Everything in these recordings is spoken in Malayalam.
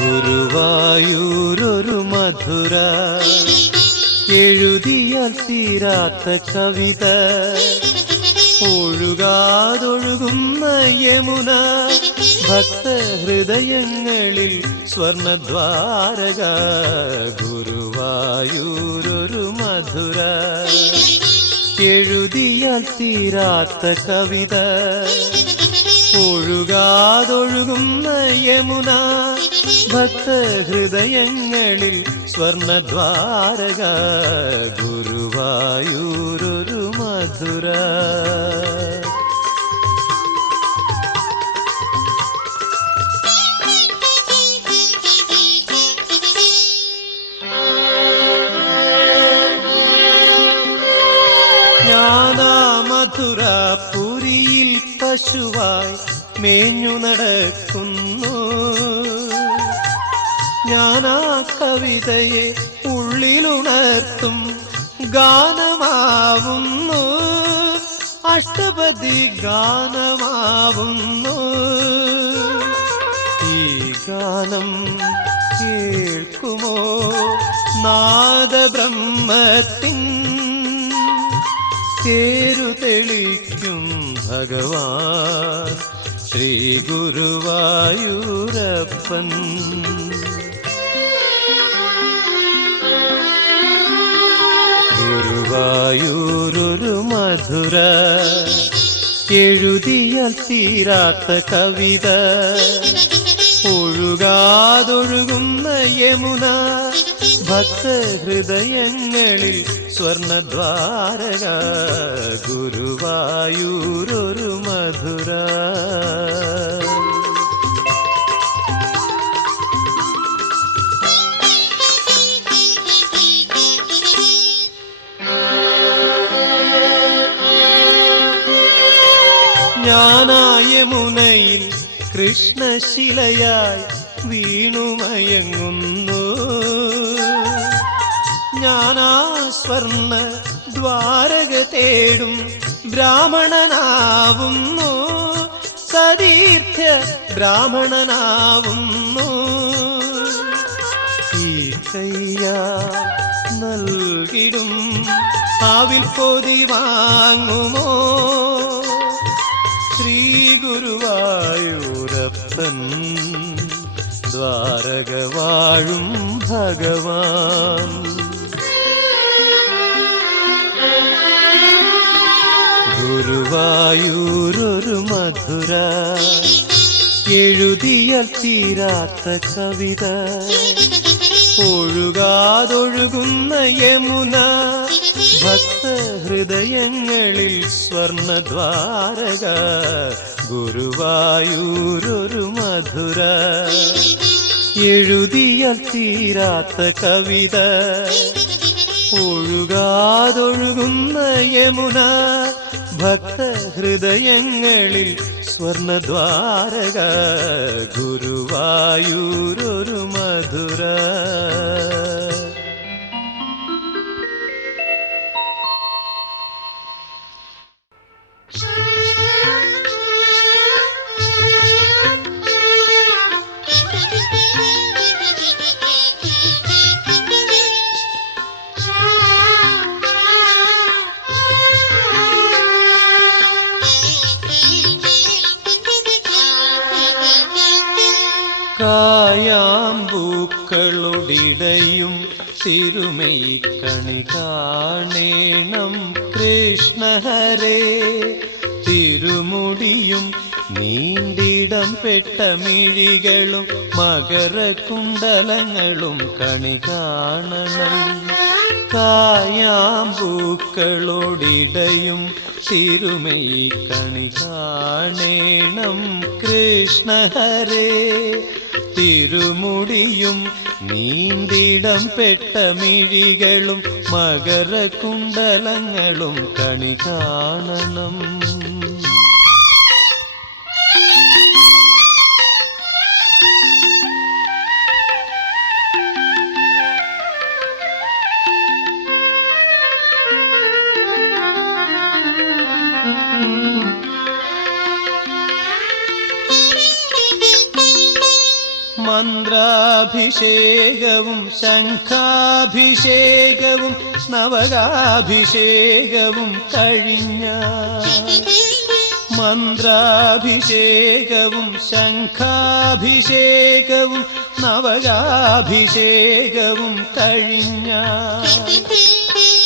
ഗുരുവായൂരൊരു മധുര, എഴുതിയാൽ തീരാത്ത കവിത, ഒഴുകാതൊഴുകുന്ന യമുന, ഭക്തഹൃദയങ്ങളിൽ സ്വർണദ്വാരക. ഗുരുവായൂരൊരു മധുര, എഴുതിയാൽ തീരാത്ത കവിത, ഒഴുകാതൊഴുകുന്ന യമുന, ഭക്തഹൃദയങ്ങളിൽ സ്വർണദ്വാരക. ഗുരുവായൂരൊരു മധുര. ഞാനാ മധുരപുരിയിൽ പശുവായി മേഞ്ഞു നടക്കുന്നു, ഞാനാ കവിതയെ ഉള്ളിലുണർത്തും ഗാനമാവുന്നു, അഷ്ടപതി ഗാനമാവുന്നു. ഈ ഗാനം കേൾക്കുമോ നാദബ്രഹ്മത്തിൻ തേരു തെളിക്കും ഭഗവാൻ ശ്രീ ഗുരുവായൂരപ്പൻ. ഗുരുവായൂരൊരു മധുര, എഴുതിയാൽ തീരാത്ത കവിത, ഒഴുകാതൊഴുകുന്ന യമുന, ഭക്തഹൃദയങ്ങളിൽ സ്വർണദ്വാരക. ഗുരുവായൂരൊരു മധുര. ഞാനാ യമുനയിൽ കൃഷ്ണശിലയായി വീണുമയങ്ങുന്നു, ഞാനാ സ്വർണ്ണ ദ്വാരക തേടും ബ്രാഹ്മണനാവുന്നു, സതീർത്ഥ്യ ബ്രാഹ്മണനാവുന്നു. ഈ കയ്യാ നൽകിടും ആവിൽ പൊതി വാങ്ങുമോ ശ്രീ ഗുരുവായൂരപ്പൻ, ദ്വാരക വാഴും ഭഗവാൻ. ഗുരുവായൂരൊരു മധുര, എഴുതിയാൽ തീരാത്ത കവിത, ഒഴുകാതൊഴുകുന്ന യമുന, ഭക്തഹൃദയങ്ങളിൽ സ്വർണദ്വാരക. ഗുരുവായൂരൊരു മധുര, എഴുതിയാൽ തീരാത്ത കവിത, ഒഴുകാതൊഴുകുന്ന യമുന, ഭക്തഹൃദയങ്ങളിൽ സ്വർണദ്വാരക. ഗുരുവായൂരൊരു മധുര. കായാമ്പൂക്കളൊടിടയും തിരുമൈ കണി കാണേണം കൃഷ്ണ ഹരേ. തിരുമുടിയും നീണ്ടിടം പെട്ട മിഴികളും മകരകുണ്ടലങ്ങളും കണി കാണണം. കായാമ്പൂക്കളൊടിടയും തിരുമൈ കണി കാണേണം കൃഷ്ണ ഹരേ. തിരുമുടിയും നീണ്ടിടം പെട്ട മിഴികളും മകരകുണ്ടലങ്ങളും കണി കാണണം. മന്ത്രാഭിഷേകവും ശംഖാഭിഷേകവും നവകാഭിഷേകവും കഴിഞ്ഞ മന്ത്രാഭിഷേകവും ശംഖാഭിഷേകവും നവകാഭിഷേകവും കഴിഞ്ഞ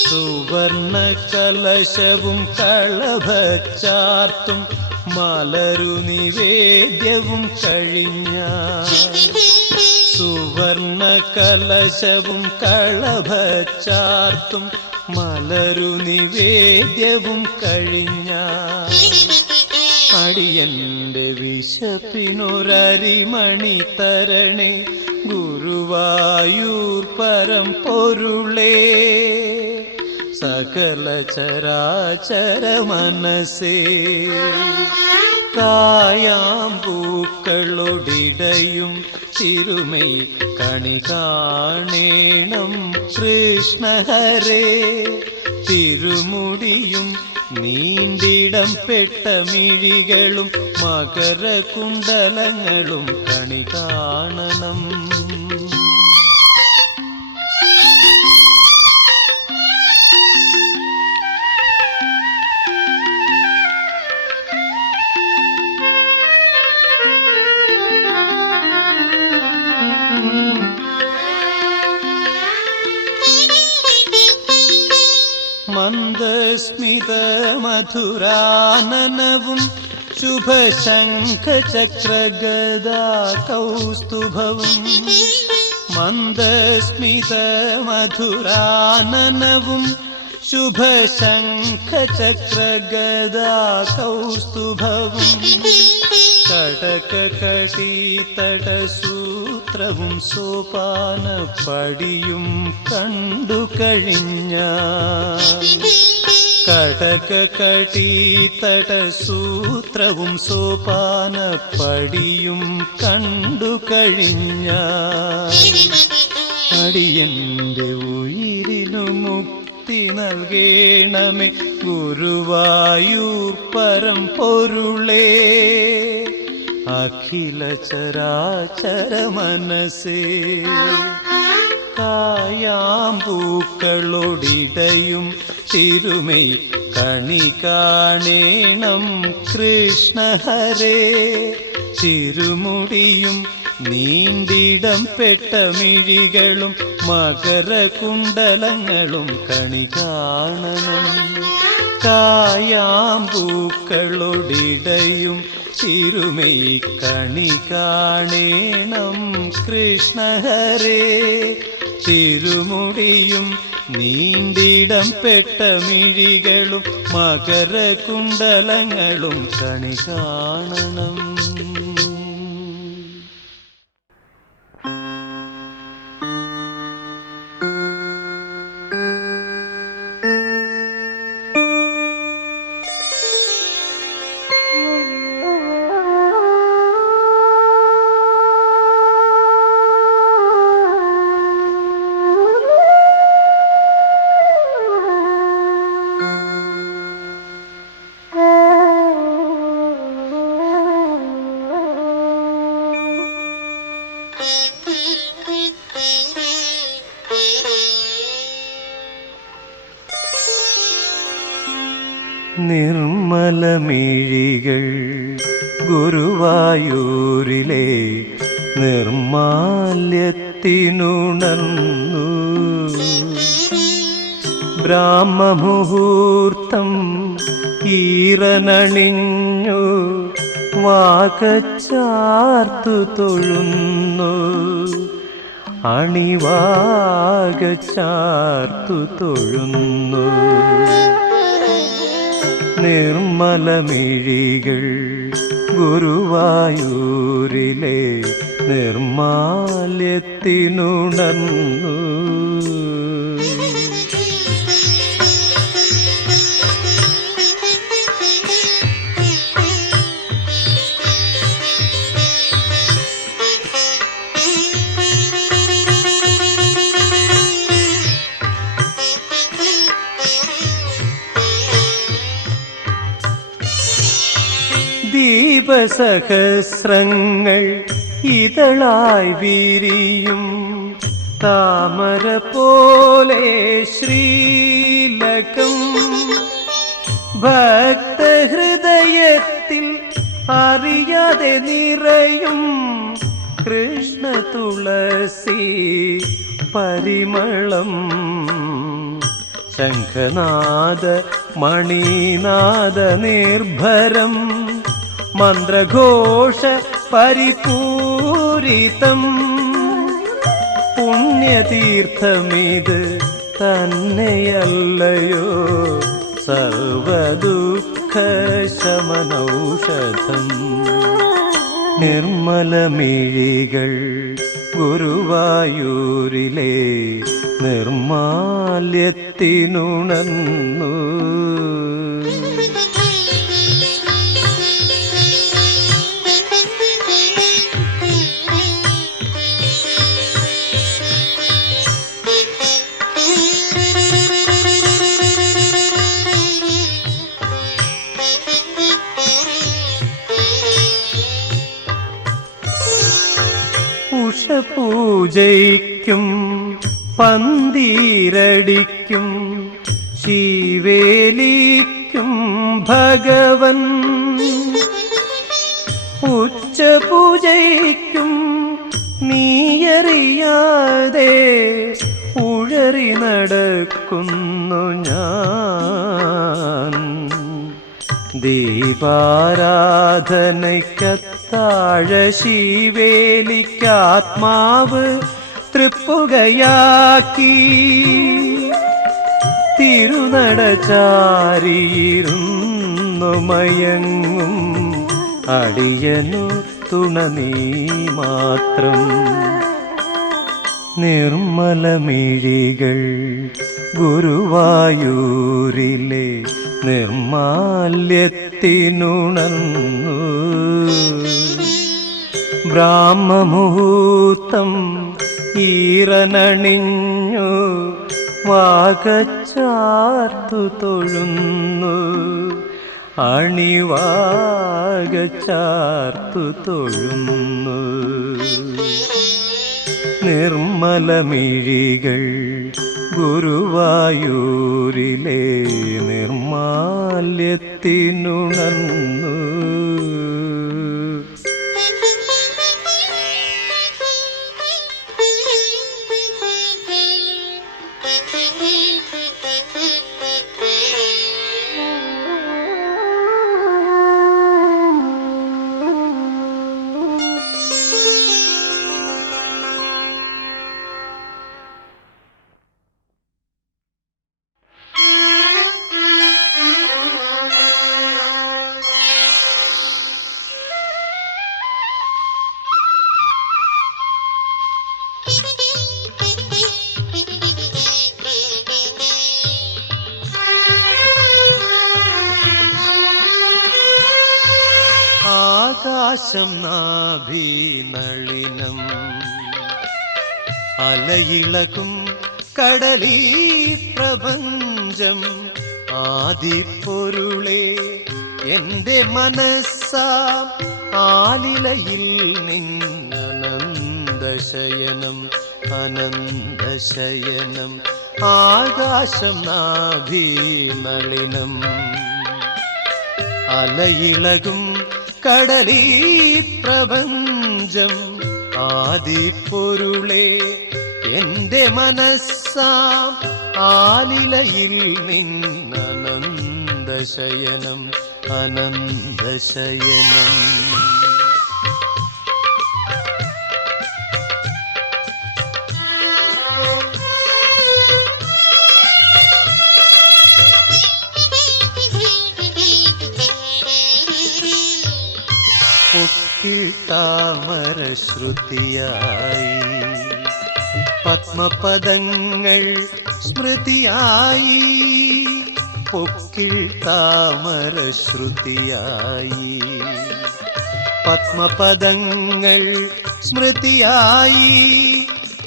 സുവർണ കലശവും കളഭച്ചാർത്തും മലരു നിവേദ്യവും കഴിഞ്ഞ സുവർണ കലശവും കളഭച്ചാർത്തും മലരു നിവേദ്യവും കഴിഞ്ഞ അടിയന്റെ വിശപ്പിനൊരരിമണി തരണേ ഗുരുവായൂർ പരമ്പൊരുളേ സകല ചരാചര മനസ്സേ കായാമ്പൂക്കളൊടിടയും തിരുമൈ കണി കാണേണം കൃഷ്ണ ഹരേ തിരുമുടിയും നീണ്ടിടം പെട്ട മിഴികളും മകരകുണ്ടലങ്ങളും കണി കാണണം മന്ദസ്മിത മധുരാനനവും ശുഭശംഖചക്രഗദാ കൗസ്തുഭവും മന്ദസ്മിത മധുരാനനവും ശുഭശംഖചക്രഗദാ കൗസ്തുഭവും കടകകടീതടസൂത്രവും സോപാനപ്പടിയും കണ്ടു കഴിഞ്ഞ കടകകടീതടസൂത്രവും സോപാനപ്പടിയും കണ്ടു കഴിഞ്ഞ അടിയന്റെ ഉയിരിനു മുക്തി നൽകേണമേ ഗുരുവായൂർ പരമ്പൊരുളേ അഖില ചരാചര മനസ്സേ കായാമ്പൂക്കളൊടിടയും തിരുമൈ കണി കാണേണം കൃഷ്ണ ഹരേ തിരുമുടിയും നീണ്ടിടം പെട്ട മിഴികളും മകരകുണ്ടലങ്ങളും കണി കാണണം കായാമ്പൂക്കളൊടിടയും തിരുമൈ കണി കാണേണം കൃഷ്ണ ഹരേ തിരുമുടിയും നീണ്ടിടം പെട്ട മിഴികളും മകരകുണ്ടലങ്ങളും കണി കാണണം നിർമ്മലമിഴികൾ ഗുരുവായൂരിലെ നിർമാല്യത്തിനുണർന്നു ബ്രാഹ്മമുഹൂർത്തം ഈറനണിഞ്ഞു വാകച്ചാർത്തു തൊഴുന്നു അണിവാകച്ചാർത്തു തൊഴുന്നു നിർമ്മലമിഴികൾ ഗുരുവായൂരിലെ നിർമാല്യത്തിനുണർന്നു ദീപസഹസ്രങ്ങൾ ഇതളായി വിരിയും താമര പോലെ ശ്രീലകം ഭക്തഹൃദയത്തിൽ അറിയാതെ നിറയും കൃഷ്ണ തുളസി പരിമളം ശംഖനാദ മണിനാദ നിർഭരം മന്ത്രഘോഷ പരിപൂരിതം പുണ്യതീർത്ഥമിത് തന്നെയല്ലയോ സർവദുഃഖശമനൗഷധം നിർമ്മലമിഴികൾ ഗുരുവായൂരിലെ നിർമാല്യത്തിനുണർന്നു ഉഷപൂജയ്ക്കും പന്തീരടിക്കും ശിവേലിക്കും ഭഗവൻ ഉച്ചപൂജയ്ക്കും നീയറിയാതെ ഉഴറി നടക്കുന്നു ഞാൻ ദീപാരാധനയ്ക്കത്താഴ ശിവേലിക്കാത്മാവ് തൃപ്പുകയാക്കി തിരുനടചാരിയിരുന്നു മയങ്ങും അടിയനു തുണ നീ മാത്രം നിർമ്മലമിഴികൾ ഗുരുവായൂരിലെ നിർമാല്യത്തിനുണർന്നു ബ്രാഹ്മമുഹൂർത്തം ഈറനണിഞ്ഞു വാകച്ചാർത്തു തൊഴുന്നു അണിവാകച്ചാർത്തു തൊഴുന്നു നിർമ്മലമിഴികൾ ഗുരുവായൂരിലെ നിർമാല്യത്തിനുണർന്നു ആകാശം നാഭീനളിനം അലയിളകും കടലീ പ്രപഞ്ചം ആദിപ്പൊരുളേ എന്റെ മനസ്സാം ആലിലയിൽ നിന്നനന്തശയനം അനന്തശയനം ആകാശം നാഭീനളിനം അലയിളകും കടലീ പ്രപഞ്ചം ആദിപ്പൊരുളേ എന്റെ മനസ്സാം ആലിലയിൽ നിന്നനന്തശയനം അനന്തശയനം പൊക്കിൽ താമര ശ്രുതിയായി പത്മപദങ്ങൾ സ്മൃതിയായി പൊക്കിൽ താമര ശ്രുതിയായി പത്മപദങ്ങൾ സ്മൃതിയായി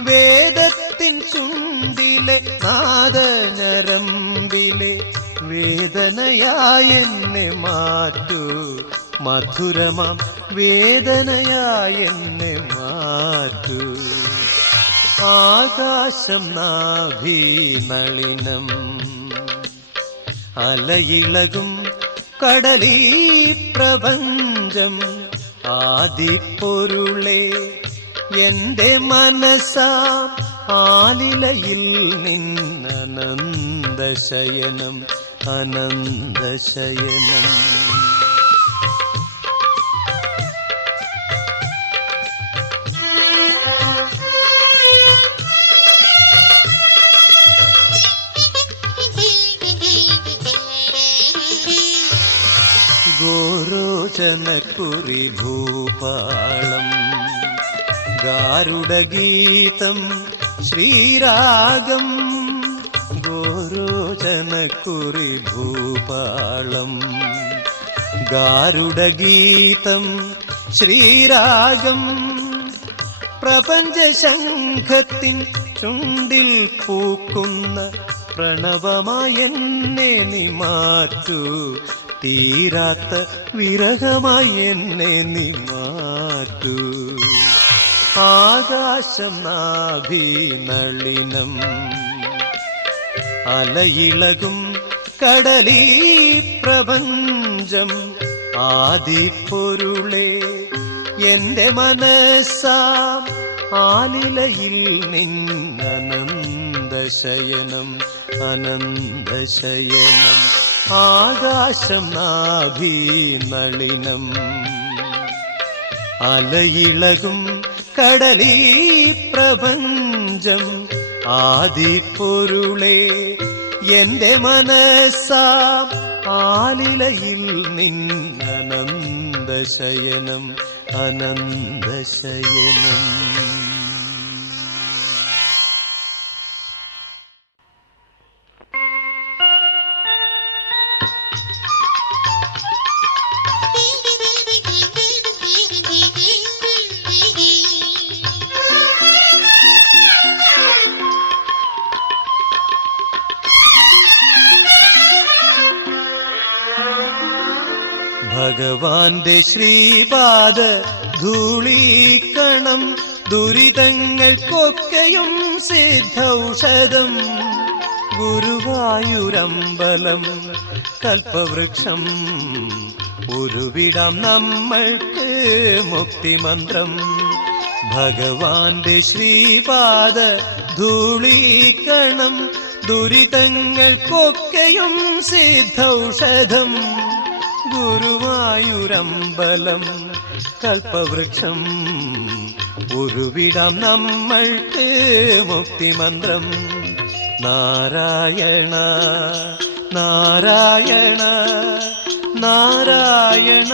വേദത്തിൻ ചുണ്ടിലെ നാദഞരമ്പിലെ വേദനയായെന്നെ മാറ്റൂ മധുരമാം വേദനയായി എന്നെ മാറ്റൂ. ആകാശം നാഭീനളിനം, അലയിളകും കടലീ പ്രപഞ്ചം. ആദിപ്പൊരുളേ എന്റെ മനസ്സാം ആലിലയിൽ നിന്നനന്തശയനം, അനന്തശയനം. ഗോരോചനക്കുറി ഭൂപാളം, ഗാരുഡഗീതം ശ്രീരാഗം. ഗോരോചനക്കുറി ഭൂപാളം, ഗാരുഡഗീതം ശ്രീരാഗം. പ്രപഞ്ചശംഖത്തിൻ ചുണ്ടിൽ പൂക്കുന്ന പ്രണവമായി എന്നെ നീ മാറ്റൂ. തീരാത്ത വിരഹമായി എന്നെ നീ മാറ്റൂ. ആകാശം നാഭീനളിനം, അലയിളകും കടലീ പ്രപഞ്ചം. ആദിപ്പൊരുളേ എന്റെ മനസ്സാം ആലിലയിൽ നിന്നനന്തശയനം, അനന്തശയനം. ആകാശം നാഭീനളിനം, അലയിളകും കടലീ പ്രപഞ്ചം. ആദിപ്പൊരുളേ എന്റെ മനസ്സാം ആലിലയിൽ നിന്നനന്തശയനം, അനന്തശയനം. ഭഗവാന്റെ ശ്രീപാദ ധൂളീക്കണം, ദുരിതങ്ങൾക്കൊക്കെയും സിദ്ധൌഷധം. ഗുരുവായൂരമ്പലം കൽപ്പവൃക്ഷം, ഉരുവിടാം നമ്മൾക്ക് മുക്തിമന്ത്രം. ഭഗവാന്റെ ശ്രീപാദ ധൂളീക്കണം, ദുരിതങ്ങൾക്കൊക്കെയും സിദ്ധൌഷധം. ഗുരുവായൂരമ്പലം കൽപ്പവൃക്ഷം, ഉരുവിടാം നമ്മൾക്ക് മുക്തിമന്ത്രം. നാരായണ നാരായണ നാരായണ.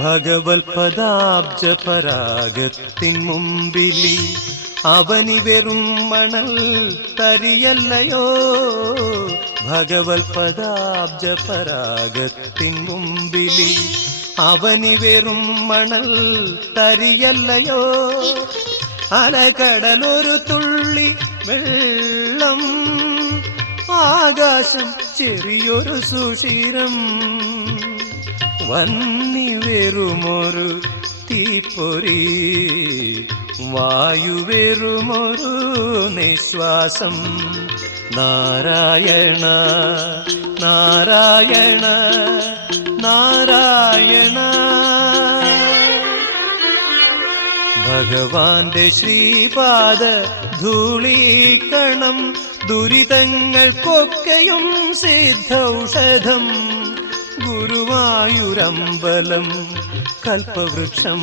ഭഗവത് പദാബ്ജ പരാഗത്തിൻ മുമ്പിലി അവനി വെറും മണൽ തരിയല്ലയോ. ഭഗവത് പദാബ്ജ പരാഗത്തിൻ മുമ്പിലി അവനി വെറും മണൽ തരിയല്ലയോ. അലകടലൊരു തുള്ളി വെള്ളം, ആകാശം ചെറിയൊരു സുഷിരം. വന്നി വെറുമൊരു തീപ്പൊരി, വായുവെറുമൊരു നിശ്വാസം. നാരായണ നാരായണ നാരായണ. ഭഗവാന്റെ ശ്രീപാദ ധൂളീക്കണം, ദുരിതങ്ങൾക്കൊക്കെയും സിദ്ധൌഷധം. ഗുരുവായൂരമ്പലം കൽപ്പവൃക്ഷം,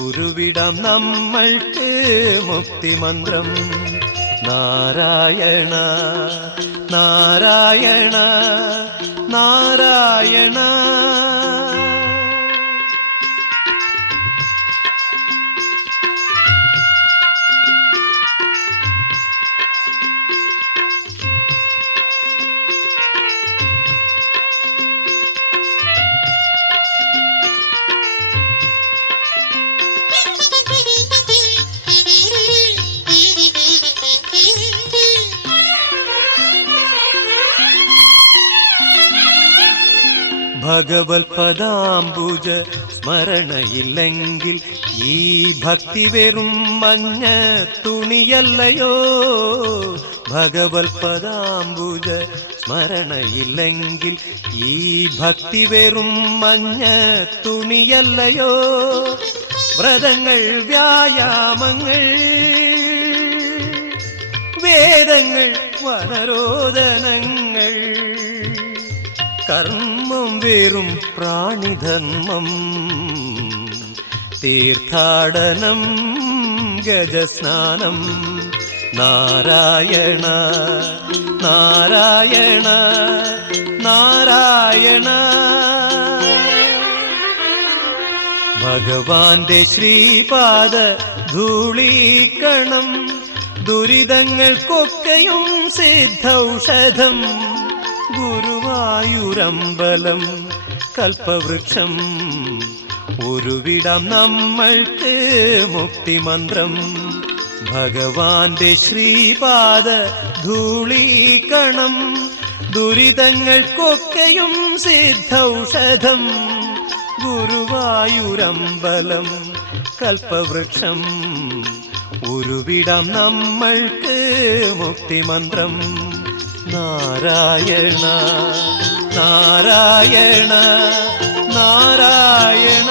ഉരുവിടാം നമ്മൾക്ക് മുക്തിമന്ത്രം. നാരായണ നാരായണ നാരായണ. ഭഗവത് പദാംബുജ സ്മരണയില്ലെങ്കിൽ ഈ ഭക്തി വെറും മഞ്ഞ തുണിയല്ലയോ. ഭഗവത് പദാംബുജ സ്മരണയില്ലെങ്കിൽ ഈ ഭക്തി വെറും മഞ്ഞ തുണിയല്ലയോ. വ്രതങ്ങൾ, വ്യായാമങ്ങൾ, വേദങ്ങൾ, വനരോധനങ്ങൾ, കർമ്മം വെറും പ്രാണിധർമ്മം. തീർത്ഥാടനം, ഗജസ്നാനം, നാരായണ നാരായണ നാരായണ. ഭഗവാന്റെ ശ്രീപാദ ധൂളീകണം ദുരിതങ്ങൾക്കൊക്കെയും സിദ്ധൌഷധം. ഗുരുവായൂരമ്പലം കൽപ്പവൃക്ഷം ഉരുവിടാം നമ്മൾക്ക് മുക്തിമന്ത്രം. ഭഗവാന്റെ ശ്രീപാദ ധൂളീകണം ദുരിതങ്ങൾക്കൊക്കെയും സിദ്ധൌഷധം. ഗുരുവായൂരമ്പലം കൽപ്പവൃക്ഷം ഉരുവിടാം നമ്മൾക്ക് മുക്തിമന്ത്രം. നാരായണ നാരായണ നാരായണ.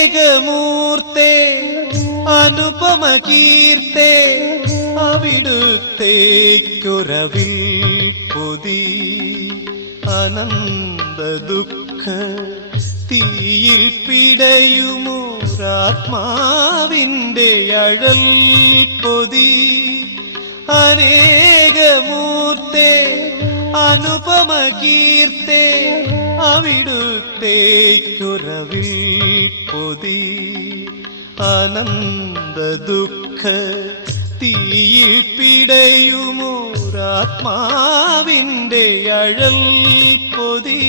അനേകമൂർത്തേ അനുപമ കീർത്തേ അവിടുത്തേക്കൊരവിൽ പൊതി. അനന്ത ദുഃഖ തീയിൽ പിടയുമോരാത്മാവിൻ്റെ അഴൽ പൊതി. അനേകമൂർത്തേ അനുപമ കീർത്തേ അവിടുത്തേക്കൊരവിൽ പൊതി. അനന്ത ദുഃഖ തീയിൽ പിടയുമോരാത്മാവിൻ്റെ അഴൽ പൊതി.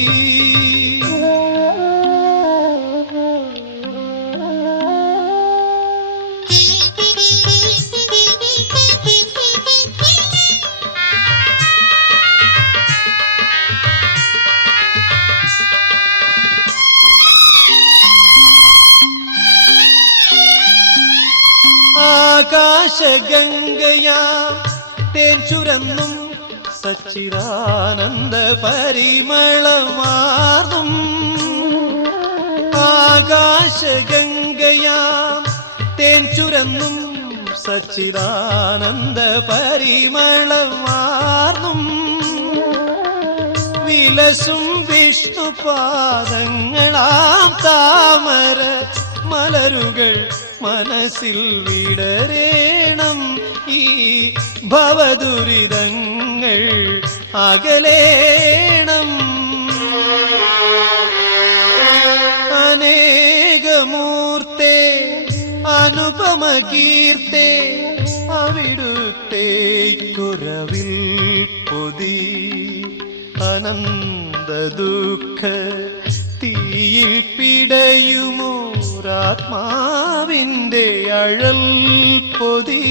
ആകാശഗംഗയാ തേൻ ചുരന്നും സച്ചിദാനന്ദ പരിമളമാർന്നും. ആകാശഗംഗയാ തേൻ ചുരന്നും സച്ചിദാനന്ദ പരിമളമാർന്നും. വിലസും വിഷ്ണുപാദങ്ങളാം താമര മലരുകൾ മനസ്സിൽ വിടരേണം. ഈ ഭവദുരിതങ്ങൾ അകലേണം. അനേകമൂർത്തേ അനുപമ കീർത്തേ അവിടുത്തേക്കൊരവിൽ പൊതി. അനന്ത ദുഃഖ തീയിൽ പിടയുമോരാത്മാവിൻ്റെ അഴൽ പൊതി.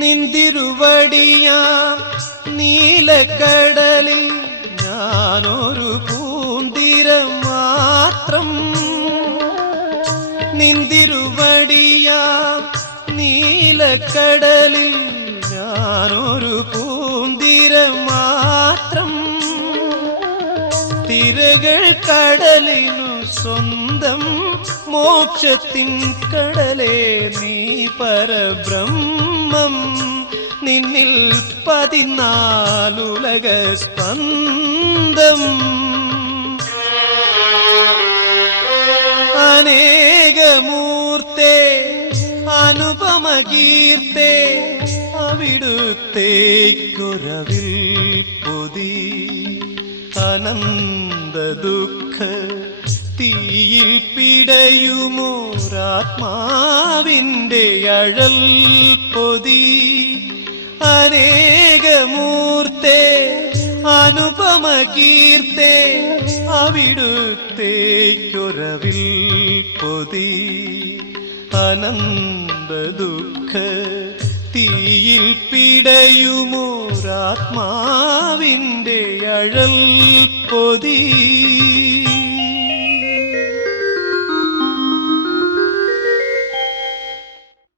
നിന്തിരുവടിയാം നീലക്കടലിൽ ഞാനൊരു പൂന്തിരം മാത്രം. നിന്തിരുവടിയാം നീലക്കടലിൽ ഞാനൊരു പൂന്തിരം മാത്രം. തിരകൾ കടലിനു സ്വന്തം മോക്ഷത്തിൻ കടലേ നീ പരബ്രഹ്മം നിന്നിൽ 14 സ്പന്ദം അനേകമൂർത്തേ അനുപമകീർത്തേ അവിടുത്തേക്കൊരവിൽ പൊതി അനന്ത ദുഃഖ തീയിൽ പിടയുമോരാത്മാവിൻ്റെ അഴൽ പൊതി അനേകമൂർത്തേ അനുപമകീർത്തേ അവിടുത്തേക്കൊരവിൽ പൊതി അനന്ത ദുഃഖ തീയിൽ പിടയുമോരാത്മാവിൻ്റെ അഴൽ പൊതി